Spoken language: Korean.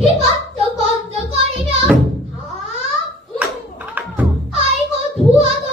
휘번쩍번쩍거리며 다 음, 아이고 도와줘